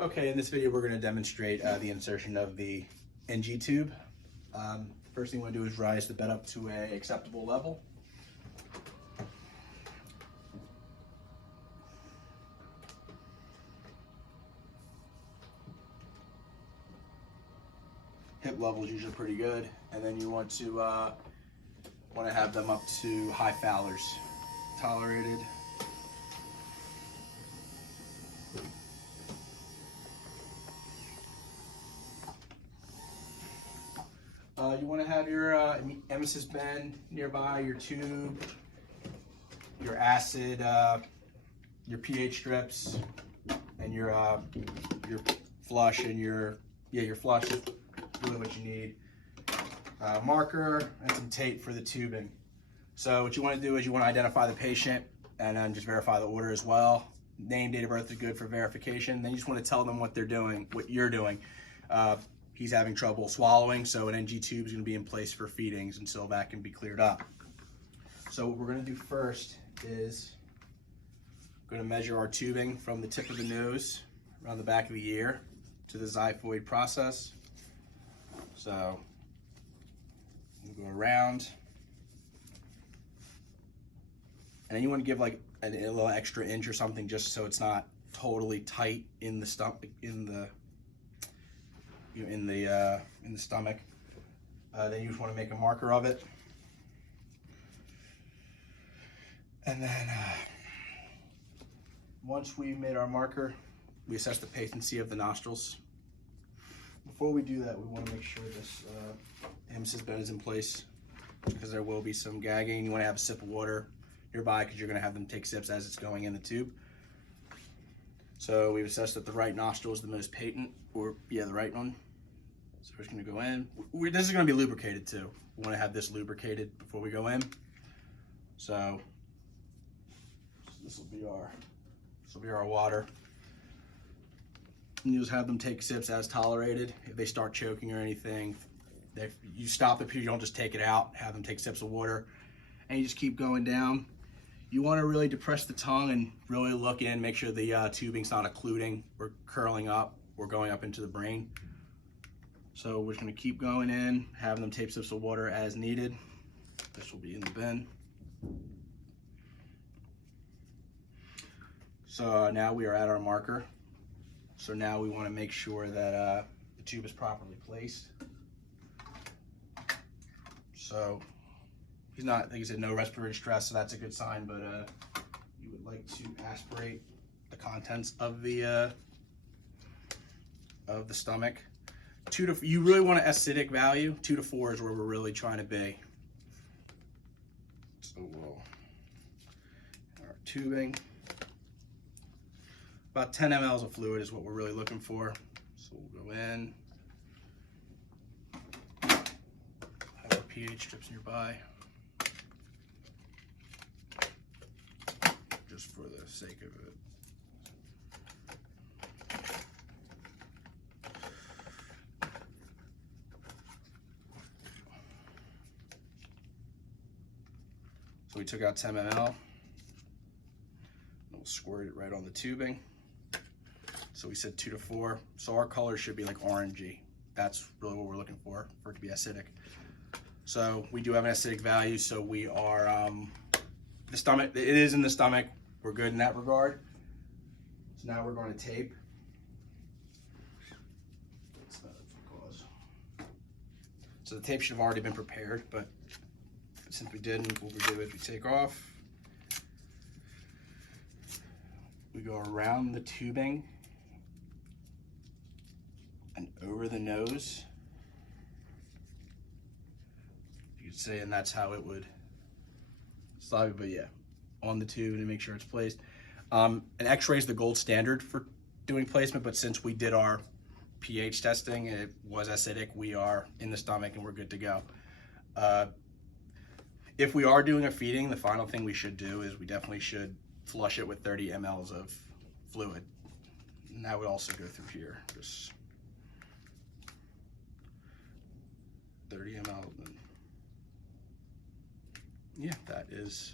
Okay, in this video we're going to demonstrate the insertion of the NG tube. First thing we want to do is rise the bed up to an acceptable level. Hip level is usually pretty good, and then you want to have them up to high Fowlers tolerated. You want to have your emesis bend nearby, your tube, your acid, your pH strips, and your flush and your flush is really what you need. Marker and some tape for the tubing. So what you want to do is you want to identify the patient and then just verify the order as well. Name, date of birth is good for verification. Then you just want to tell them what they're doing, what you're doing. He's having trouble swallowing, so an NG tube is going to be in place for feedings until that can be cleared up. So what we're going to do first is we're going to measure our tubing from the tip of the nose around the back of the ear to the xiphoid process. So we'll go around, and then you want to give like a little extra inch or something just so it's not totally tight in the stomach, in the stomach. Then you just want to make a marker of it, and then once we've made our marker, we assess the patency of the nostrils. Before we do that, we want to make sure this emesis bed is in place, because there will be some gagging. You want to have a sip of water nearby because you're going to have them take sips as it's going in the tube. So we've assessed that the right nostril is the most patent, or the right one. So we're just going to go in. This is going to be lubricated too. We want to have this lubricated before we go in. So this will be our water. And you just have them take sips as tolerated. If they start choking or anything, you stop the period. You don't just take it out. Have them take sips of water, and you just keep going down. You want to really depress the tongue and really look in, make sure the tubing's not occluding or curling up or going up into the brain. So we're just going to keep going in, having them take sips of water as needed. This will be in the bin. So now we are at our marker. So now we want to make sure that the tube is properly placed. So he's not, like I said, no respiratory stress, so that's a good sign, but you would like to aspirate the contents of the stomach. You really want an acidic value. 2 to 4 is where we're really trying to be. So we'll our tubing. About 10 mLs of fluid is what we're really looking for. So we'll go in. Have our pH strips nearby. Just for the sake of it. So we took out 10 ml. We'll squirt it right on the tubing. So we said 2 to 4. So our color should be like orangey. That's really what we're looking for it to be acidic. So we do have an acidic value. So we are, the stomach, it is in the stomach. We're good in that regard. So now we're going to tape. So the tape should have already been prepared, but since we didn't, what we do is we take off. We go around the tubing and over the nose. You could say, and that's how it would slide, but yeah, on the tube to make sure it's placed. An X-ray is the gold standard for doing placement, but since we did our pH testing and it was acidic, we are in the stomach and we're good to go. If we are doing a feeding, the final thing we should do is we definitely should flush it with 30 mLs of fluid. And that would also go through here. Just 30 ml. Yeah, that is